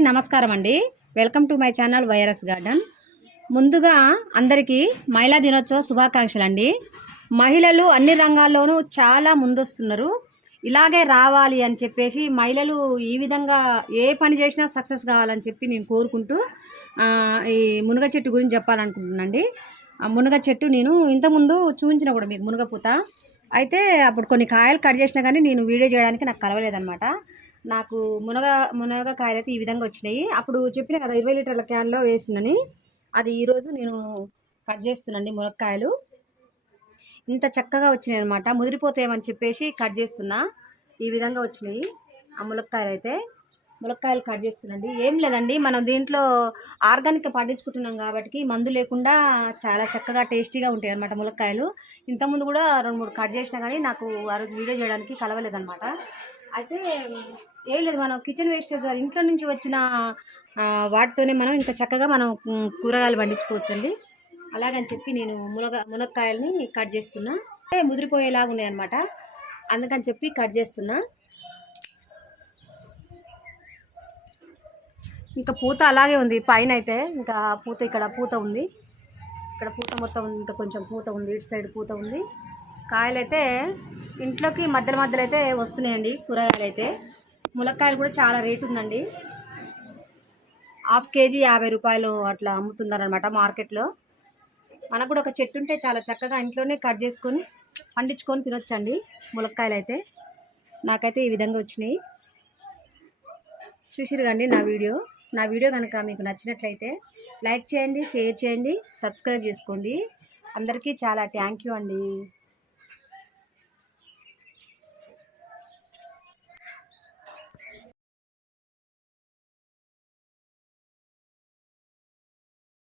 నమస్కారం అండి. Welcome to my channel virus garden. ముందుగా అందరికీ మహిళా దినోత్సవ శుభాకాంక్షలు అండి. మహిళలు అన్ని రంగాల్లోనూ చాలా ముందొస్తున్నారు. ఇలాగే రావాలి అని చెప్పేసి మహిళలు ఈ విధంగా ఏ పని చేసినా సక్సెస్ కావాలని చెప్పి నేను కోరుకుంటూ ఈ మునగ చెట్టు గురించి చెప్పాలనుకుంటున్నానండి. ఆ మునగ చెట్టు నేను ఇంతకుముందు చూపించిన కూడా మీకు మునగ పూత అయితే అప్పుడు కొన్ని కాయలు కట్ చేసినా కానీ నేను వీడియో చేయడానికి నాకు కలవలేదనమాట. నాకు మునగకాయలు అయితే ఈ విధంగా వచ్చినాయి. అప్పుడు చెప్పిన కదా 20 లీటర్ల క్యాన్లో వేసిందని, అది ఈరోజు నేను కట్ చేస్తున్నాండి. మునక్కాయలు ఇంత చక్కగా వచ్చినాయి అనమాట. ముదిరిపోతాయేమని చెప్పేసి కట్ చేస్తున్నా. ఈ విధంగా వచ్చినాయి ఆ ములక్కాయలు కట్ చేస్తున్నాండి. ఏం లేదండి, మనం దీంట్లో ఆర్గానిక్ పండించుకుంటున్నాం కాబట్టి మందు లేకుండా చాలా చక్కగా టేస్టీగా ఉంటాయి అనమాట ములక్కాయలు. ఇంతకుముందు కూడా 2-3 కట్ చేసినా కానీ నాకు ఆ రోజు వీడియో చేయడానికి కలవలేదన్నమాట. అయితే ఏం లేదు, మనం కిచెన్ వేస్టేజ్ ఇంట్లో నుంచి వచ్చిన వాటితోనే మనం ఇంత చక్కగా మనం కూరగాయలు పండించుకోవచ్చండి. అలాగని చెప్పి నేను మునక్కాయలని కట్ చేస్తున్నా. ముదిరిపోయేలాగా ఉన్నాయి అనమాట, అందుకని చెప్పి కట్ చేస్తున్నా. ఇంకా పూత అలాగే ఉంది పైన అయితే, ఇంకా పూత ఇక్కడ పూత ఉంది, ఇక్కడ పూత మొత్తం ఉంది, ఇంకా కొంచెం పూత ఉంది, ఇటు సైడ్ పూత ఉంది. కాయలు అయితే ఇంట్లోకి మధ్యలో అయితే వస్తున్నాయండి. కూరగాయలు అయితే ములక్కాయలు కూడా చాలా రేటు ఉందండి. హాఫ్ కేజీ 50 రూపాయలు అట్లా అమ్ముతున్నారనమాట మార్కెట్లో. మనకు కూడా ఒక చెట్టు ఉంటే చాలా చక్కగా ఇంట్లోనే కట్ చేసుకొని పండించుకొని తినొచ్చండి ములక్కాయలు అయితే. నాకైతే ఈ విధంగా వచ్చినాయి. చూసిరు కండి నా వీడియో కనుక మీకు నచ్చినట్లయితే లైక్ చేయండి, షేర్ చేయండి, సబ్స్క్రైబ్ చేసుకోండి. అందరికీ చాలా థ్యాంక్ యూ అండి.